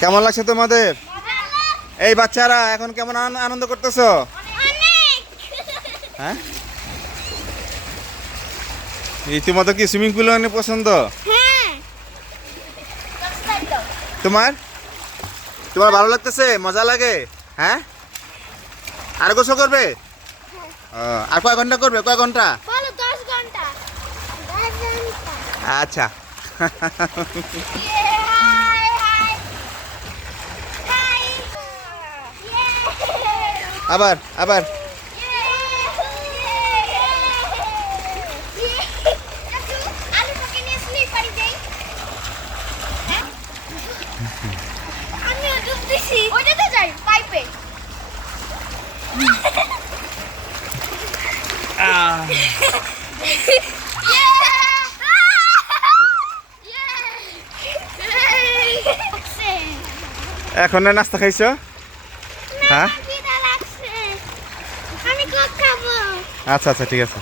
কেমন লাগছে তোমাদের? এই বাচ্চারা এখন কেমন আনন্দ করতেছো? হ্যাঁ, তোমাদের কি সুইমিং পুল অনেক পছন্দ? তোমার তোমার ভালো লাগতেছে? মজা লাগে? হ্যাঁ, আর গোসল করবে? আর কয় ঘন্টা করবে? কয় ঘন্টা? 10 ঘন্টা। আচ্ছা। আবার আবার এখন নাস্তা খাইছো? হ্যাঁ, আমি খাবো। আচ্ছা আচ্ছা, ঠিক আছে।